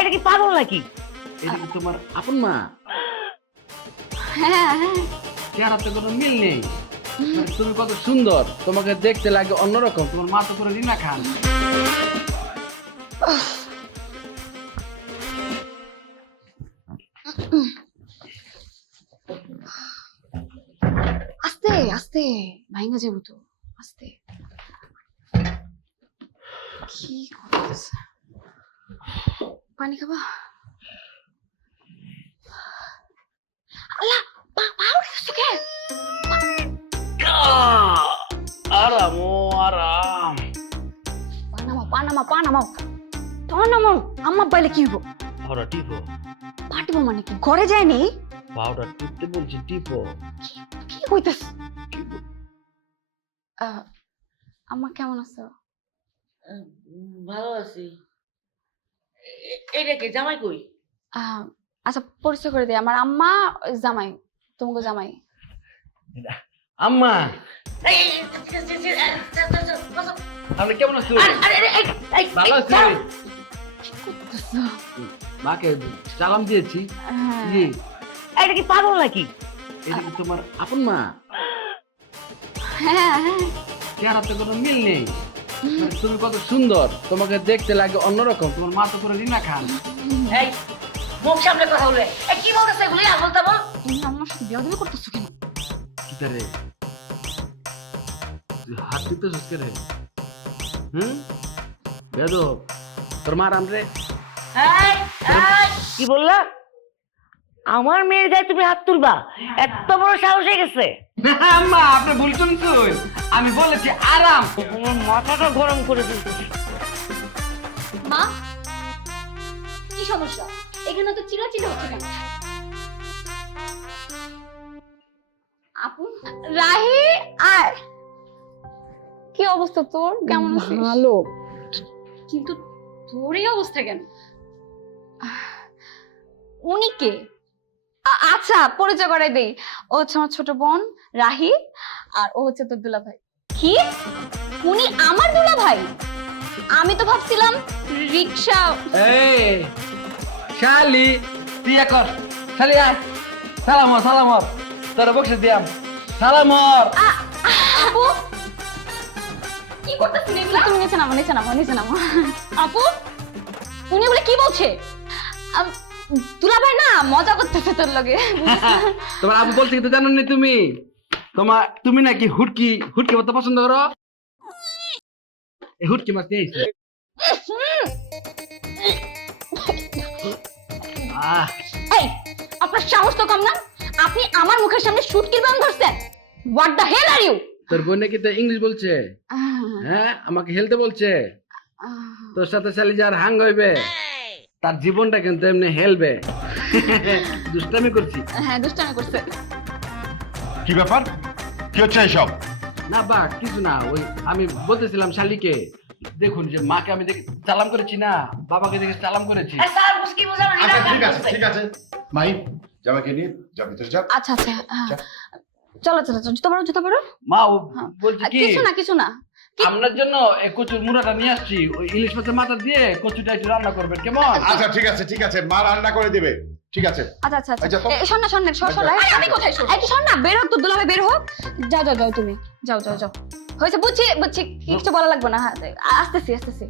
এটা কি পাগল নাকি? এটা কি তোমার আপন মা? হ্যাঁ হ্যাঁ। চেহারাতে কোনো মিল নেই। তুমি কত সুন্দর তোমাকে দেখতে লাগে অন্যরকম তোমার মা তো করে রিনা খান। আস্তে আস্তে ভাইঙ্গা যাব তো আস্তে। কি করতেছে? পানি খাবা? আল্লাহ পা পা উঠে গেছে কে? আরাম ও আরাম। Panama Panama Panama. পানামা আম্মা পাইলে কি হইব? হরা টিপো। পাটিব মানে কি? ঘরে যায়নি পাউডার টিপতে বলছি টিপো। কি আম্মা কেমন আছো? ভালো আছি। এটা কি জামাই কই আহ, আচ্ছা পরিচয় করে দিই আমার আম্মা জামাই তোমাকে জামাই আম্মা এই, এই, এই। আপনি কেমন আছো আরে, আরে, আরে, এই, এই, ভালো আছি দাঁড়াও। মাকে সালাম দিয়েছি হ্যাঁ। জি এটা কি পাগল নাকি এটা কি তোমার আপন মা হ্যাঁ হ্যাঁ চেহারাতে কোনো মিল নেই মানে তুমি কত সুন্দর। তোমাকে দেখতে লাগে অন্যরকম। তোমার মা তো করে রিনা খান। এই মুখ সামনে কথা বলে এই কি বলতেছে এগুলি? আবল তাবল তুমি আমার সাথে বিয়া দিবে করতেছো কেন? কিতারে তুই হাত দিতে সুস্কে রে হুম? বেদো তোর মা রাম রে। এই, এই, কি বললা? আমার মেয়ের গায়ে তুমি হাত তুলবা? এত বড় সাহস হয়ে গেছে। না আম্মা আপনি ভুল শুনছুন। আমি বলেছি আরাম। তোমার মাথাটা গরম করে মা কি সমস্যা? এখানে তো হচ্ছে কেন? আপু? রাহি আয় কি অবস্থা তোর? কেমন ভালো। কিন্তু তোর এই অবস্থা কেন? উনি কে? আচ্ছা পরিচয় করাই দেই। ও হচ্ছে আমার ছোট বোন রাহি আর ও হচ্ছে তোর দুলা ভাই কি? উনি আমার দুলা ভাই আমি তো ভাবছিলাম রিক্সা এই শালি তুই কর শালি আয়। সালাম সালাম তোর বক্সে দিয়াম। সালাম আপু। কি করতেছেন এগুলা? তুমি নিচে নামো নিচে নামো নিচে নামো। আপু উনি বলে কি বলছে? দুলা ভাই না মজা করতেছে তোর লগে তোমার আবু বলছে কিন্তু জানো নি তুমি? তোমার তুমি নাকি হুটকি হুটকি মতো পছন্দ করো? এই হুটকি মাছ নিয়ে এই আপনার সাহস তো কম না? আপনি আমার মুখের সামনে শুটকির বাম ধরছেন। What the hell are you তোর বোন নাকি তো ইংলিশ বলছে? হ্যাঁ আমাকে হেলতে বলছে। তোর সাথে শালি যার হাঙ্গ হইবে। তার জীবনটা কিন্তু এমনি হেলবে। দুষ্টামি করছি। হ্যাঁ দুষ্টামি করছে। কি ব্যাপার? কি হচ্ছে এইসব? না বা কিছু না ওই আমি বলতেছিলাম শালিকে দেখুন যে মাকে আমি দেখে সালাম করেছি না বাবাকে দেখে সালাম করেছি। আচ্ছা ঠিক আছে ঠিক আছে। মাহিম জামাইকে নিয়ে যা ভিতরে যা। আচ্ছা আচ্ছা হ্যাঁ। চলো চলো চলো জুতো পরো জুতো পরো। মা ও হ্যাঁ। বলছে কি? কিছু না কিছু না। আপনার জন্য কচুর মুড়াটা নিয়ে আসছি। ওই ইলিশ মাছের মাথা দিয়ে কচুটা একটু রান্না করবেন কেমন? আচ্ছা ঠিক আছে ঠিক আছে। মা রান্না করে দেবে। ঠিক আছে। আচ্ছা আচ্ছা আচ্ছা। শোন না শোন। আমি কোথায় শোন? একটু শোন না বের হোক তো দুলাভাই বের হোক। যাও যাও যাও তুমি। যাও যাও যাও। হয়েছে বুঝছি বুঝছি। কিছু বলা লাগবে না হ্যাঁ। আসতেছি আসতেছি।